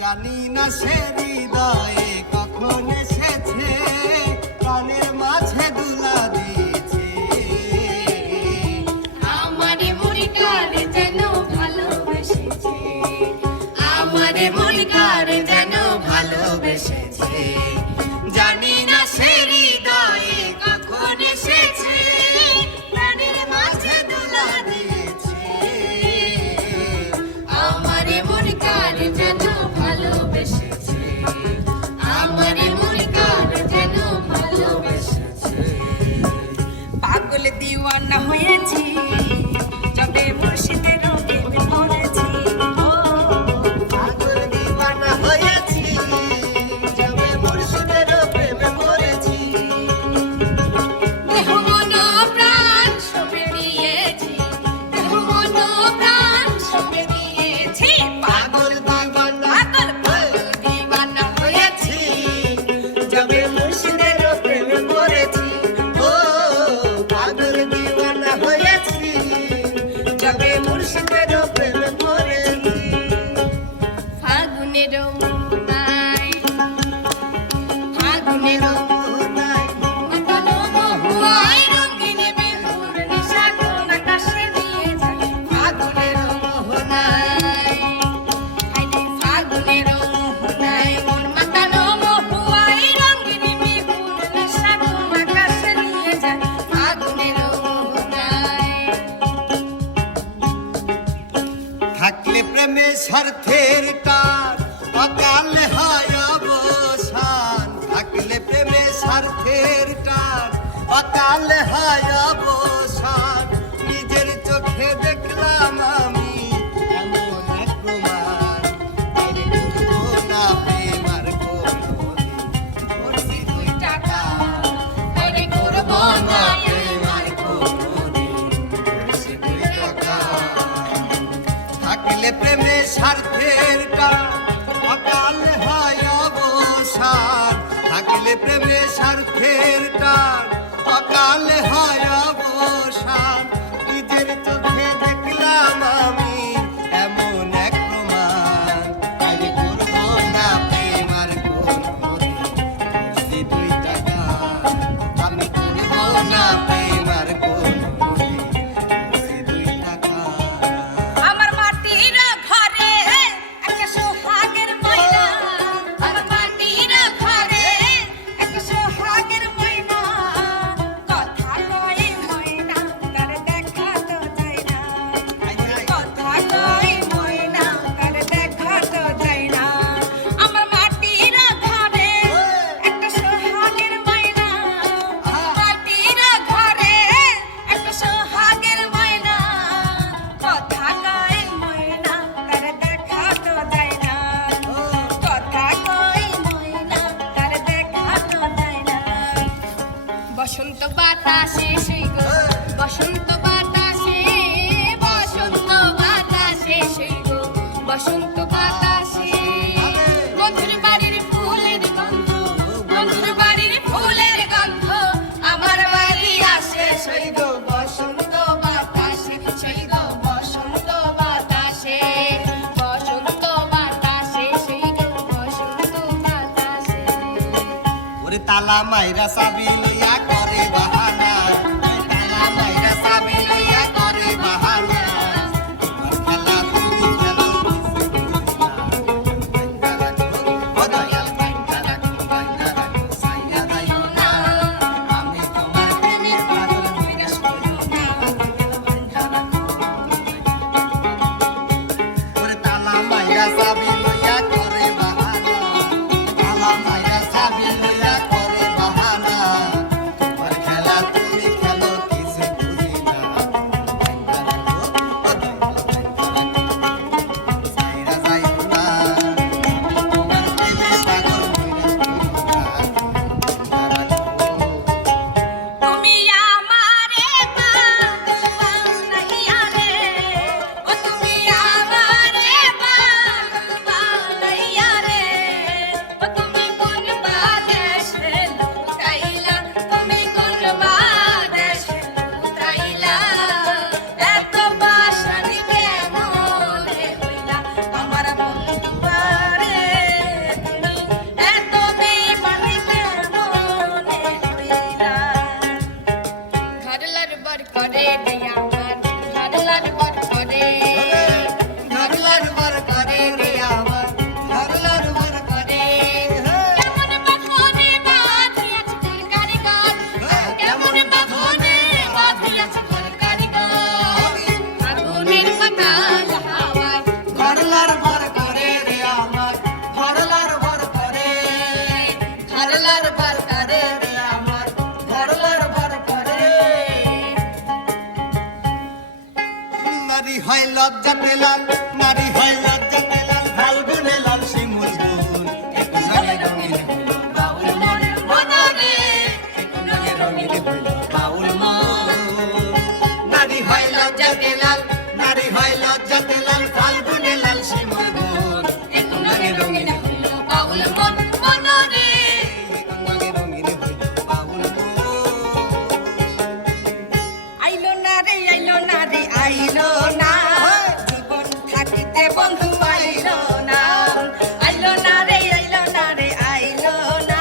জানি না সে হৃদয়ে কখন এসেছে, প্রাণের মাঝে দুলা দিয়েছে। আমারে মরিকার যেন ভালোবেসেছে, আমারে মরিকার যেন ভালোবেসেছে। জানি না সে হৃদয়ে কখন এসেছে, প্রাণের মাঝে দুলা দিয়েছে। আমারে মরিকার যেন ভালোবেসেছে, আমারে মরিকার যেন ভালোবেসেছে। পাগল দিওয়ানা হয়েছি যবে মুর্শিদের প্রেমে পড়েছি। পাগল দিওয়ানা হয়েছি যবে মুর্শিদের প্রেমে পড়েছি। দেহ মন প্রাণ সঁপে দিয়েছি, দেহ মন প্রাণ সঁপে দিয়েছি। পাগল দিওয়ানা পাগল দিওয়ানা হয়েছি যবে মুর্শিদের প্রেমে পড়েছি। ও পাগল দিওয়ানা হয়েছি যবে মুর্শিদের প্রেমে পড়েছি। ফাগুনের মোহনায়, ফাগুনের মাতানো মহুয়ায় রঙিন বেলুর নিশা কোন আকাশে নিয়ে যায়। ফাগুনের মোহনায়, হায়রে ফাগুনের মোহনায় মন মাতানো মহুয়ায় রঙিন বেলুর নিশা কোন আকাশে নিয়ে যায়। ফাগুনের মোহনায় থাকলে প্রেমে স্বার্থের টান অকাল হয় অবসান। থাকলে প্রেমে স্বার্থের টান অকাল হয় অবসান। নিজের চোখে দেখলাম আমি এমন এক প্রমাণ, বাইরে করবো না প্রেম আর কোনোদিন। করছি দুই টাকা, বাইরে করব না প্রেম আর কোনোদিন। করছি দুই টাকা। থাকলে প্রেমে স্বার্থের টান অকাল হয় অবসান। থাকলে প্রেমে স্বার্থের টান অকাল হয় অবসান। নিজের চোখে দেখলাম আমি এমন এক প্রমাণ, আগে করবো না প্রেম আর কোনোদিন। করছি দুই টাকা, আমি করবো না প্রেম আর কোনোদিন। করছি দুই টাকা। আমার মাটির ঘরে একটা সোহাগের ময়না, আমার মাটির ঘরে একটা সোহাগের ময়না। কথা কয় ময়না তার দেখা তো যায় না, কথা কয় ময়না তার দেখা তো যায় না। আমার মাটির ঘরে একটা সোহাগের ময়না, মাটির ঘরে একটা সোহাগের ময়না। কথা কয় ময়না তার দেখা তো যায় না, কথা কয় ময়না তার দেখা তো যায় না। বসন্ত বাতাসে সেই গো, বসন্ত বাতাসে, বসন্ত বাতাসে সেই গো, বসন্ত বাতাসে। বন্ধুর বাড়ির ফুলের গন্ধ, বন্ধুর বাড়ির ফুলের গন্ধ আমার বাড়ি আসে সেই গো বসন্ত বাতাসে, সেই গো বসন্ত বাতাসে, বসন্ত বাতাসে, সেই গো বসন্ত বাতাসে। ওরে তালা মাইরা চাবি লইয়া করে বাহানা, তালা মাইরা চাবি লইয়া করে বাহানা। এবার খেলা তুমি খেলো, বাইন্দা রাখো, ও দয়াল বাইন্দা রাখো, বাইন্দা রাখো, সাইয়া যাইও না। আমি তোমার প্রেমের পাগল হইরা শুনো না। বাইন্দা রাখো, ওরে তালা মাইরা চাবি লইয়া করে বাহানা, তালা মাইরা চাবি লইয়া করে বাহানা। লজ্জাতে লাল নারী হয় লজ্জাতে লাল ফাল্গুনে লাল শিমুল ফুল একটু রঙে রঙিন হইল বাউল মনরে একটু রঙে রঙিন হইল বাউল নারী হয় লজ্জাতে লাল নারী হয় লজ্জাতে লাল ফাল্গুনে লাল শিমুল ফুল একটু রঙে রঙিন হইল বাউল মনরে একটু রঙে রঙিন হইল বাউল আইলো না রে আইলো না রে আইলো না জীবন থাকিতে বন্ধু আইলো না আইলো না রে আইলো না রে আইলো না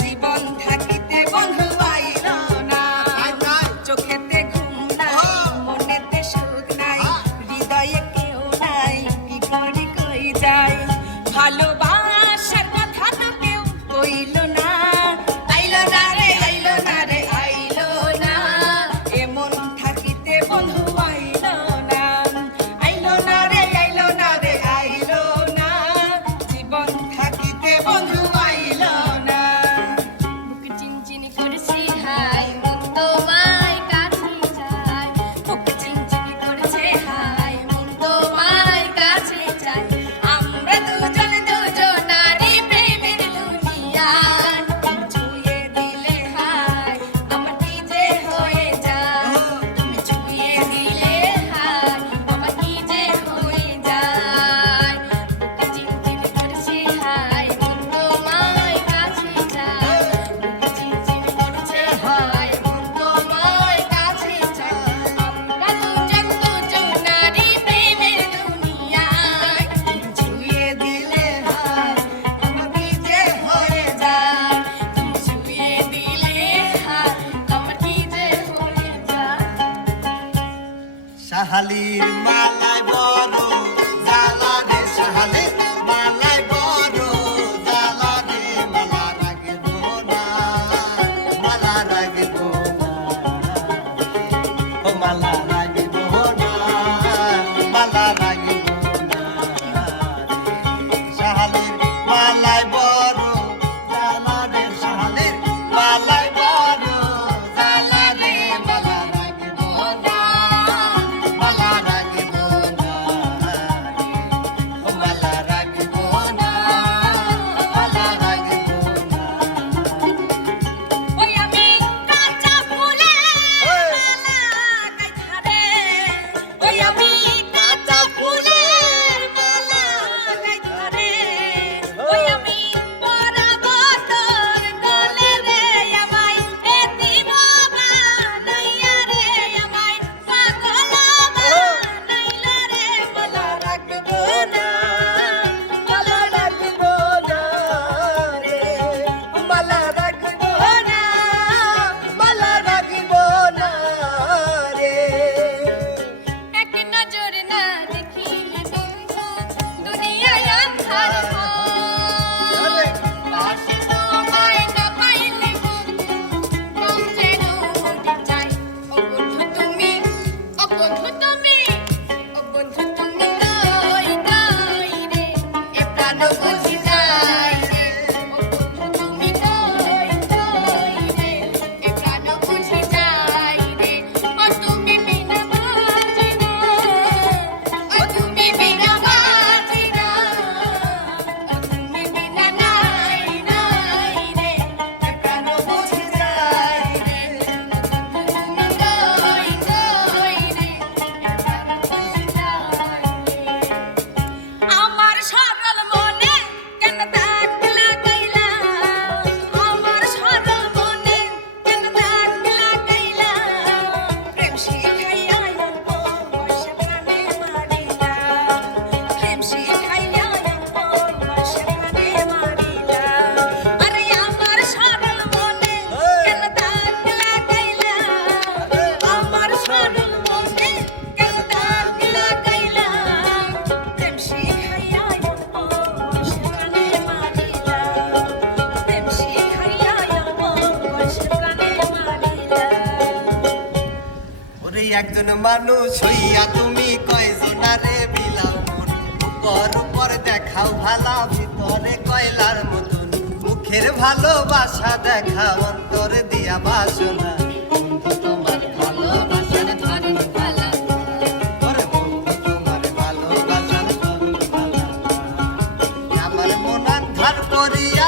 জীবন থাকিতে বন্ধু আইলো না চোখেতে ঘুম নাই মনেতে সুখ নাই হৃদয়ে কেউ নাই কি করি কই যাই ভালোবাসার কথা তো কেউ কইলো না আইলো না রে আইলো না রে আইলো না এমন থাকিতে বন্ধু আইলো না আইলো না রে আইলো না রে আইলো না জীবন থাকিতে বন্ধু আইলো না বুক চিনচিন করছি হাই মন তোমায় কাছে চাই বুক চিনচিন করছে হাই মন তোমায় কাছে চাই আমরা দুজন দুজনারই প্রেমের দুনিয়ায় তুমি ছুঁয়ে দিলে হাই আমার কি যে হয়ে যায় তুমি ছুঁয়ে দিলে হাই আমার কি যে হয়ে যায় বুক চিনচিন করছি হাই মন তোমায় কাছে চাই বুক চিনচিন করছে হাই মন তোমায় কাছে চাই আমরা দুজন দুজনারই প্রেমের দুনিয়ায় তুমি ছুঁয়ে দিলে হাই আমার কি যে হয়ে যায় তুমি ছুঁয়ে দিলে হাই আমার কি যে হয়ে যায় শাহালির মালায় বড় জ্বালা রে শাহালির মালায় বড় জ্বালা রে মালা রাগিব না মালা রাগিব না ও মালা রাগিব না মালা রাগিব না শাহালির মালায় বড় জ্বালা রে শাহালির মালায় বড় জ্বালা রে মালা রাগিব না মালা রাগিব না ও মালা রাগিব না মালা রাগিব না ওই আমি কাঁচা ফুলের মালা গাইথা রে ওই আমি কাঁচা ফুলের মালা গাইথা রে ওই আমি পরাবো তোর গলে রে আমায় এতিম বানাইয়া রে আমায় পাগল বানাইলা রে মালা রাখবো না মালা রাখবো না রে মালা রাখবো না মালা রাখবো না রে এক নজর না দেখিলে দুনিয়ায় আন্ধার হয় পাশে তোমায় না পাইলে মন যেন উঠে যায় ও বন্ধু তুমি ও বন্ধু তুমি ও বন্ধু তুমি কই কই রে এ প্রাণ বুঝি যায় রে ও বন্ধু তুমি কই কই রে এ প্রাণ বুঝি যায় রে ও তুমি বিনা বাঁচি না ও তুমি বিনা বাঁচি না ও তুমি বিনা নাই নাই রে এ প্রাণ বুঝি যায় রে ও বন্ধু তুমি কই কই রে এ প্রাণ বুঝি যায় রে আমার সরল মনে কেন দাগ লাগাইলা আমার সরল মনে কেন দাগ লাগাইলা প্রেম শিখাইয়া অল্প বয়সে প্রাণে মারিলা প্রেম শিখাইয়া অল্প বয়সে প্রাণে মারিলা আরে আমার সরল মনে কেন দাগ লাগাইলা আমার সরল মনে কেন দাগ লাগাইলা প্রেম শিখাইয়া অল্প বয়সে প্রাণে মারিলা প্রেম শিখাইয়া অল্প বয়সে প্রাণে মারিলা ওরে একজন মানুষ হইয়া তুমি কয়জনারে বিলাও মন উপর উপর দেখাও ভালা ভিতরে কয়লার মতন মুখের ভালোবাসা দেখা অন্তর দিয়া বাসনা বন্ধু তোমার ভালোবাসার ধরন ভালা ওরে বন্ধু তোমার ধার করিয়া